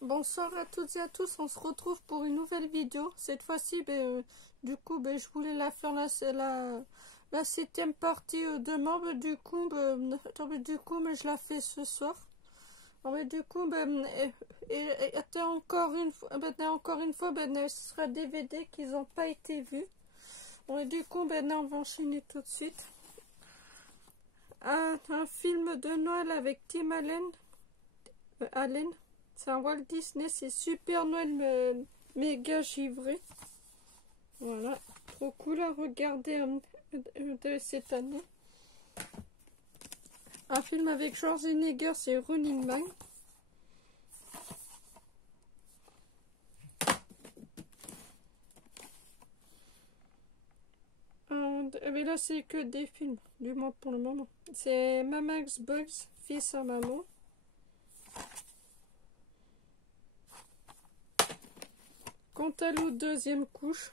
Bonsoir à toutes et à tous, on se retrouve pour une nouvelle vidéo. Cette fois-ci, je voulais la faire la septième partie demain, mais je la fais ce soir. Encore une fois, ce sera DVD qu'ils n'ont pas été vus. On va enchaîner tout de suite. Un film de Noël avec Tim Allen. C'est un Walt Disney, c'est Super Noël méga givré. Voilà, trop cool à regarder de cette année. Un film avec Schwarzenegger, c'est Running Man. Mais là, c'est que des films, du moins pour le moment. C'est Mama's Bugs, fils à maman. Cantaloupe deuxième couche.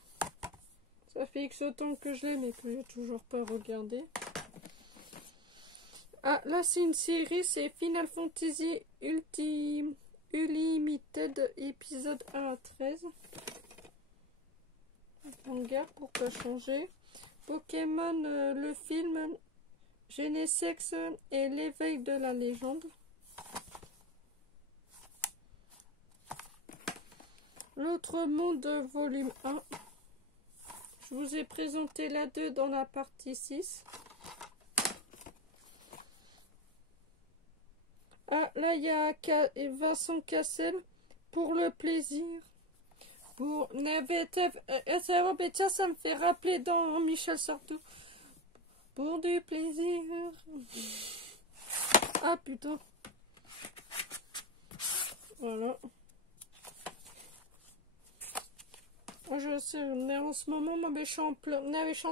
Ça fait X temps que je l'ai, mais que j'ai toujours pas regardé. Ah, là c'est une série, c'est Final Fantasy Unlimited épisode 1 à 13. Manga pour pas changer. Pokémon, le film Genesex et l'éveil de la légende. L'autre monde, volume 1. Je vous ai présenté la 2 dans la partie 6. Ah, là, il y a Vincent Cassel, pour le plaisir. Pour ça me fait rappeler dans Michel Sardou. Pour du plaisir. Ah, putain. Voilà. Je sais, mais en ce moment, je suis en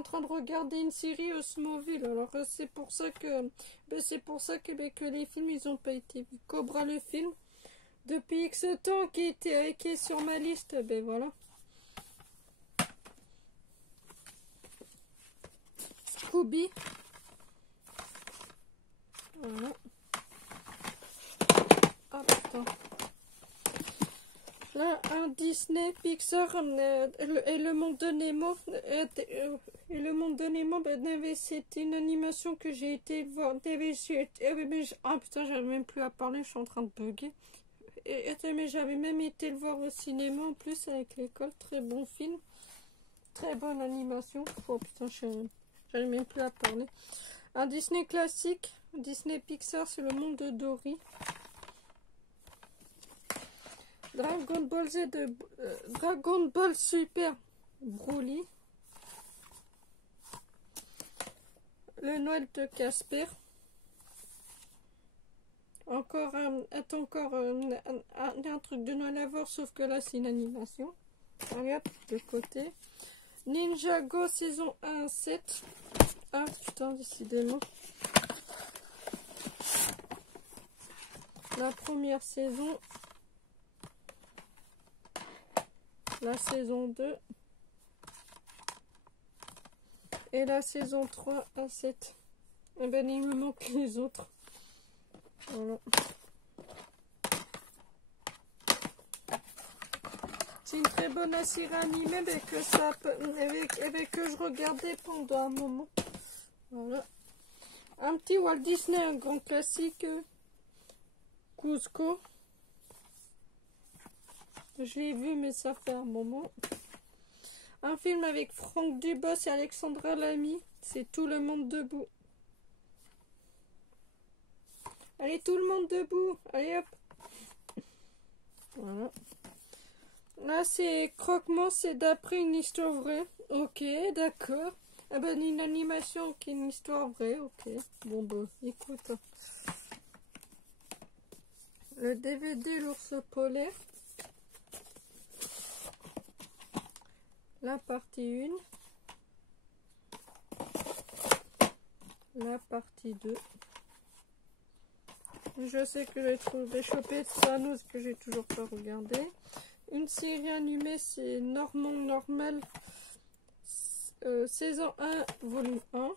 train de regarder une série Smallville. Alors c'est pour ça que les films ils ont pas été vus. Cobra le film depuis X temps qui est sur ma liste. Ben voilà. Scooby. Voilà. Ah putain. Là, un Disney, Pixar et le monde de Nemo. Et le monde de Nemo, c'était une animation que j'ai été voir. Ah putain, j'arrive même plus à parler, je suis en train de bugger. Mais j'avais même été le voir au cinéma en plus avec l'école. Très bon film. Très bonne animation. Oh putain, j'arrive même plus à parler. Un Disney classique, Disney Pixar, c'est le monde de Dory. Dragon Ball Z Dragon Ball Super Broly. Le Noël de Casper. Encore un truc de Noël à voir, sauf que là c'est une animation. Allez hop, de côté. Ninjago saison 1 7. Ah putain, décidément. La première saison. La saison 2 et la saison 3 à 7. Et ben il me manque les autres. Voilà. C'est une très bonne série animée avec que je regardais pendant un moment. Voilà. Un petit Walt Disney, un grand classique. Cusco. Je l'ai vu, mais ça fait un moment. Un film avec Franck Dubosc et Alexandra Lamy. C'est Tout le monde debout. Allez, tout le monde debout. Allez, hop. Voilà. Là, c'est Croque-Mort, c'est d'après une histoire vraie. Ok, d'accord. Ah ben, une animation qui est une histoire vraie. Ok. Bon, bah, écoute. Le DVD, l'ours polaire. La partie 1. La partie 2. Je sais que j'ai trouvé chopé Thanos que j'ai toujours pas regardé. Une série animée, c'est Normal. Saison 1, volume 1.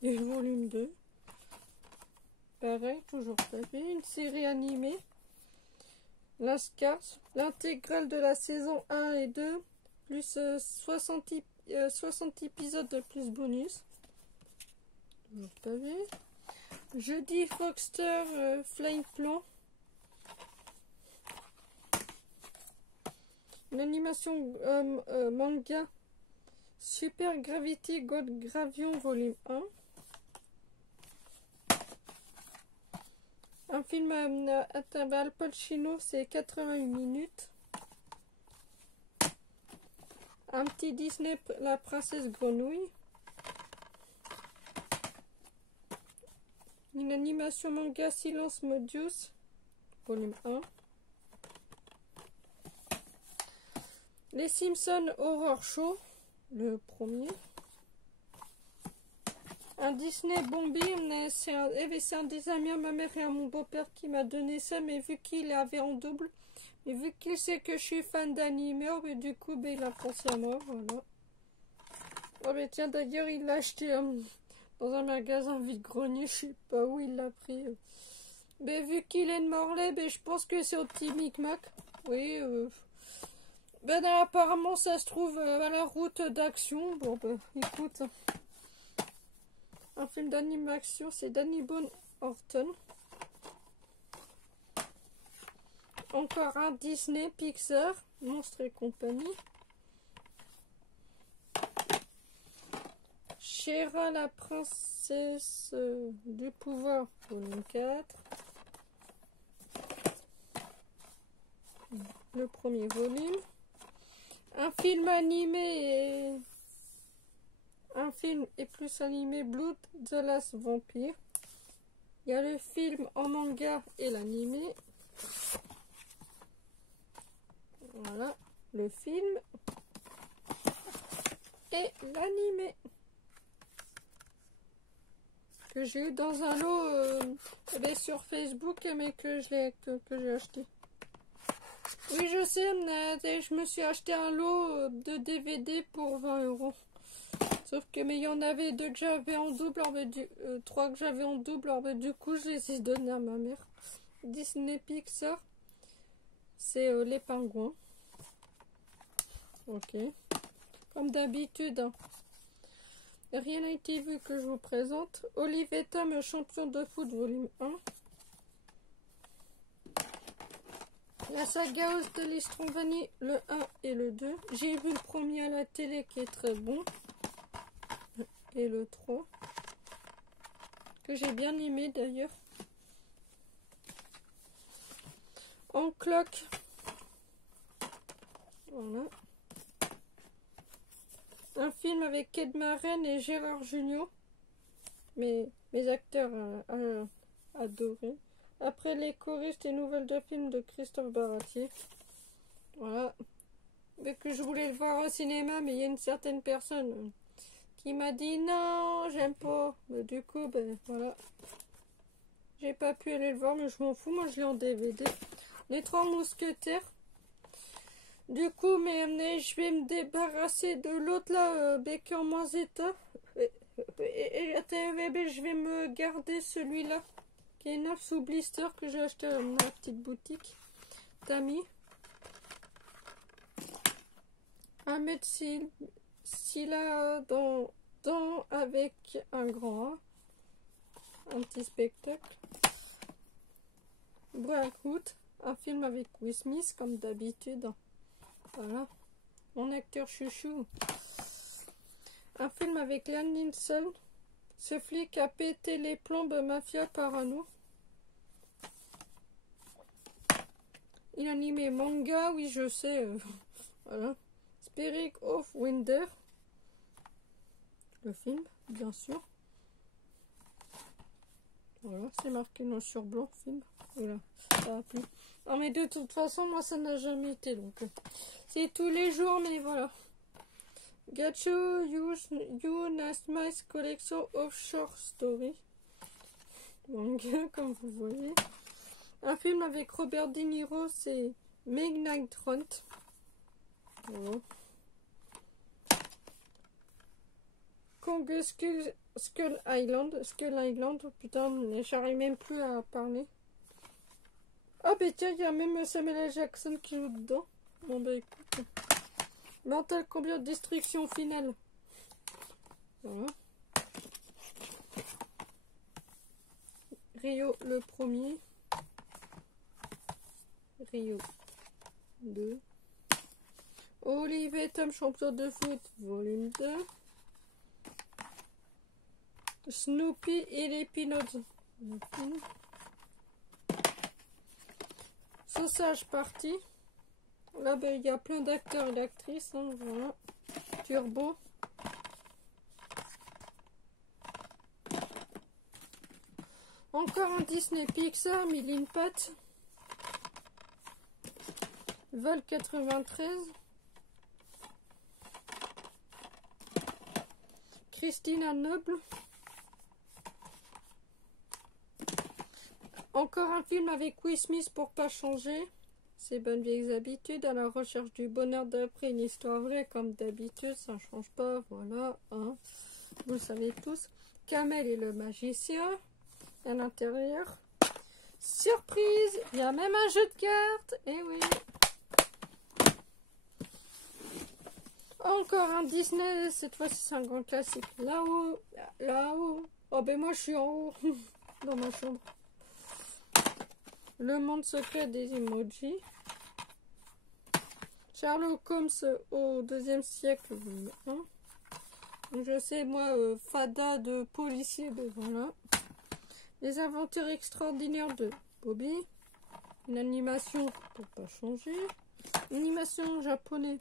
Et volume 2. Pareil, toujours pas vu. Une série animée. Lascars, l'intégrale de la saison 1 et 2, plus 60 épisodes plus bonus. Toujours pas vu. Jeudi Foxter Flying Plan. L'animation manga Super Gravity God Gravion volume 1. Un film à Al Pacino, c'est 88 minutes. Un petit Disney, La Princesse Grenouille. Une animation manga Silence Modius, volume 1. Les Simpsons Horror Show, le premier. Un Disney Bombi, c'est un des amis à ma mère et à mon beau-père qui m'a donné ça, mais vu qu'il avait en double, et vu qu'il sait que je suis fan d'anime, du coup, il a pensé à moi, voilà. Oh, mais tiens, d'ailleurs, il l'a acheté dans un magasin vide-grenier, je sais pas où il l'a pris. Mais vu qu'il est de Morlaix, je pense que c'est au petit Micmac. Oui, apparemment, ça se trouve à la route d'Action. Bon, écoute. Un film d'animation, c'est Danny Boone Horton. Encore un Disney Pixar, Monstres et compagnie. Shera, la princesse du pouvoir, volume 4. Le premier volume. Un film animé et plus animé, Blood the Last Vampire. Il y a le film en manga et l'animé. Voilà, le film et l'animé que j'ai eu dans un lot sur Facebook, mais que j'ai acheté. Oui, je sais, mais je me suis acheté un lot de DVD pour 20 €. Sauf que, mais il y en avait deux que j'avais en double, trois que j'avais en double, du coup, je les ai donnés à ma mère. Disney Pixar, c'est les pingouins. Ok. Comme d'habitude, hein. Rien n'a été vu que je vous présente. Olivier Tom, champion de foot, volume 1. La saga Os de l'Istrovanie, le 1 et le 2. J'ai vu le premier à la télé qui est très bon. Et le 3. Que j'ai bien aimé d'ailleurs. En cloque. Voilà. Un film avec Kate Maren et Gérard Jugnot. Mes acteurs adorés. Après les choristes et nouvelles de films de Christophe Baratier. Voilà. Mais que je voulais le voir au cinéma, mais il y a une certaine personne qui m'a dit non, j'aime pas. Mais du coup, voilà. J'ai pas pu aller le voir, mais je m'en fous. Moi, je l'ai en DVD. Les Trois Mousquetaires. Du coup, mais je vais me débarrasser de l'autre là, qui est en moins état. Et je vais me garder celui-là qui est neuf sous blister que j'ai acheté dans la petite boutique Tami. Ahmed Silla dans avec un grand A. Un petit spectacle. Breakout, un film avec Will Smith comme d'habitude. Voilà, mon acteur chouchou. Un film avec Liam Neeson. Ce flic a pété les plombs, mafia parano. Il animé manga, oui je sais. Voilà. Spirit of Winder. Le film, bien sûr. Voilà, c'est marqué noir sur blanc, film. Voilà, ça a plu. Non mais de toute façon, moi ça n'a jamais été, donc c'est tous les jours, mais voilà. Gacho You Nice Collection of Short Story. Manga, comme vous voyez. Un film avec Robert De Niro, c'est Midnight Hunt. Voilà. Kong Skull Island, oh putain, j'arrive même plus à parler. Ah, ben tiens, il y a même Samuel L. Jackson qui joue dedans. Bon, bah écoute. Mental Combat Destruction Finale. Voilà. Rio le premier. Rio 2. Olivier Tom, champion de foot, volume 2. Snoopy et les Peanuts. Sausage Party. Là, ben, il y a plein d'acteurs et d'actrices. Hein, voilà. Turbo. Encore un Disney Pixar, Mille Pat. Vol 93. Christina Noble. Encore un film avec Will Smith pour pas changer. Ses bonnes vieilles habitudes, à la recherche du bonheur d'après une histoire vraie, comme d'habitude, ça ne change pas, voilà, hein. Vous le savez tous. Kamel et le magicien, à l'intérieur. Surprise, il y a même un jeu de cartes, eh oui. Encore un Disney, cette fois-ci c'est un grand classique. Là-haut, là-haut. Oh ben moi je suis en haut, dans ma chambre. Le monde secret des emojis. Sherlock Holmes au 2e siècle. Hein. Je sais, moi, Fada de policier, ben voilà. Les aventures extraordinaires de Bobby. Une animation pour pas changer. Une animation japonais.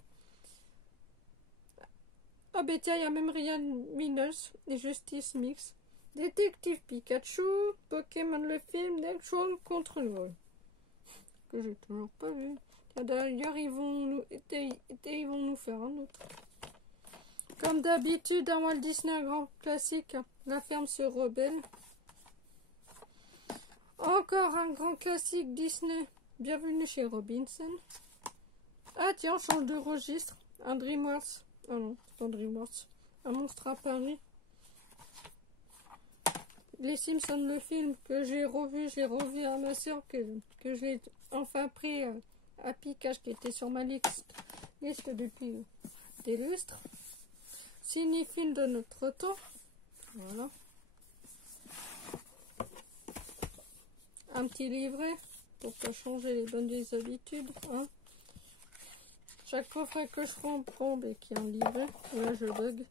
Ah ben tiens, il y a même Ryan Reynolds et Justice Mix. Détective Pikachu, Pokémon le film, Nelson contre le vol. Que j'ai toujours pas vu. D'ailleurs, ils vont nous faire un autre. Comme d'habitude, un Walt Disney, un grand classique. La ferme se rebelle. Encore un grand classique Disney. Bienvenue chez Robinson. Ah tiens, on change de registre. Un DreamWorks. Oh non, c'est pas DreamWorks. Un monstre à Paris. Les Simpsons, le film que j'ai revu à ma soeur, que j'ai enfin pris à Picage, qui était sur ma liste depuis des lustres. Cinéphile de notre temps. Voilà. Un petit livret pour pas changer les bonnes vieilles habitudes. Hein. Chaque coffret que je prends, ben, qu'il y a un livret. Là, je bug.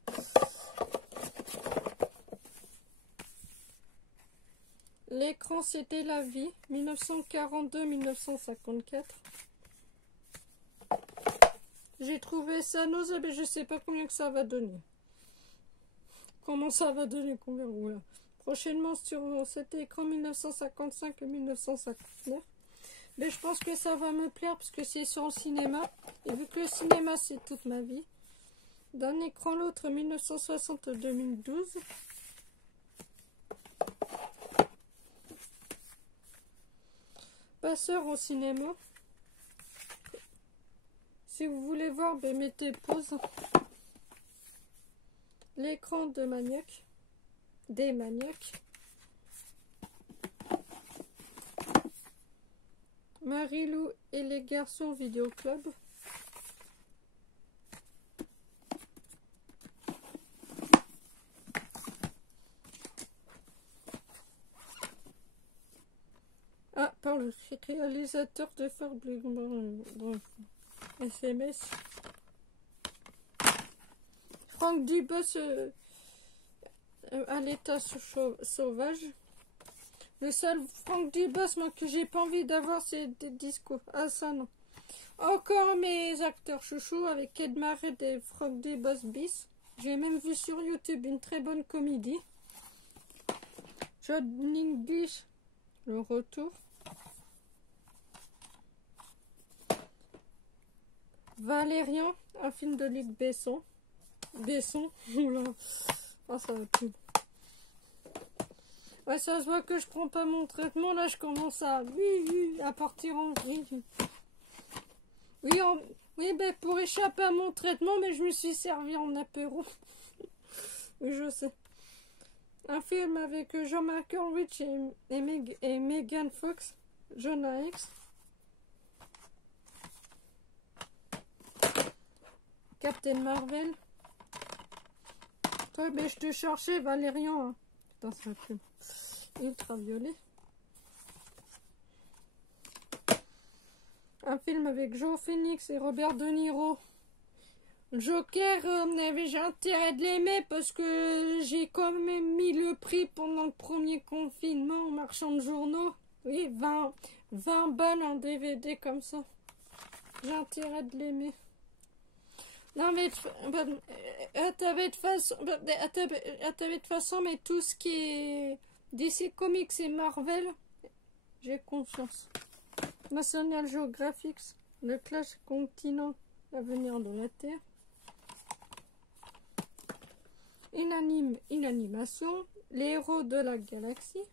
L'écran, c'était la vie, 1942-1954. J'ai trouvé ça nausée, mais je sais pas combien que ça va donner. Comment ça va donner, combien, voilà. Prochainement sur cet écran 1955 et 1959. Mais je pense que ça va me plaire parce que c'est sur le cinéma. Et vu que le cinéma, c'est toute ma vie. D'un écran à l'autre, 1960-2012. Passeur au cinéma. Si vous voulez voir, ben mettez pause. L'écran de Maniac. Des Maniacs. Marie-Lou et les garçons vidéo club. Ah, par le réalisateur de Fort Bleu. SMS. Franck Dubos à l'état sauvage. Le seul Franck Dubos, moi, que j'ai pas envie d'avoir, c'est des discos. Ah, ça, non. Encore mes acteurs chouchous avec Ed Maret et Franck Dubos bis. J'ai même vu sur YouTube une très bonne comédie. John English, le retour. Valérian, un film de Luc Besson. Oula. Oh, ça va plus. Ouais, ça se voit que je prends pas mon traitement. Là, je commence à partir en vrille. Oui, ben, pour échapper à mon traitement, mais je me suis servi en apéro. Oui, je sais. Un film avec Jean-Marc Horwitz et Megan Fox. Jonah X. Captain Marvel. Toi, mais je te cherchais, Valérian. Hein. Putain, c'est un film. Ultraviolet. Un film avec Joe Phoenix et Robert De Niro. Joker, j'ai intérêt de l'aimer parce que j'ai quand même mis le prix pendant le premier confinement au marchand de journaux. Oui, 20 balles en DVD comme ça. J'ai intérêt de l'aimer. Non mais de toute façon, mais tout ce qui est DC Comics et Marvel, j'ai confiance. National Geographic, le Clash Continent, l'avenir de la Terre. Une animation, les héros de la galaxie.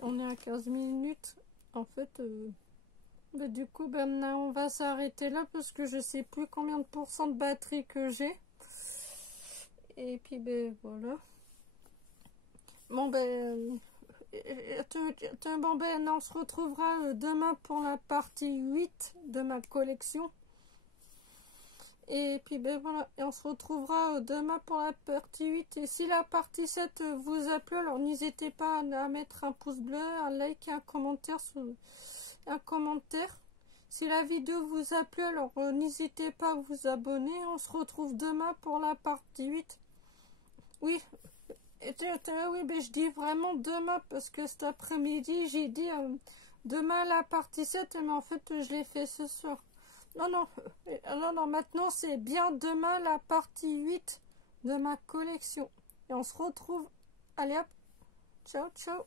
On est à 15 minutes. En fait, du coup, on va s'arrêter là parce que je sais plus combien de pourcents de batterie que j'ai. Et puis, voilà. Bon, on se retrouvera demain pour la partie 8 de ma collection. Et puis voilà, et on se retrouvera demain pour la partie 8. Et si la partie 7 vous a plu, alors n'hésitez pas à mettre un pouce bleu, un like et un commentaire. Si la vidéo vous a plu, alors n'hésitez pas à vous abonner. On se retrouve demain pour la partie 8. Oui, oui, mais je dis vraiment demain parce que cet après-midi, j'ai dit demain la partie 7, mais en fait, je l'ai fait ce soir. Non, maintenant c'est bien demain la partie 8 de ma collection. Et on se retrouve. Allez hop, ciao, ciao.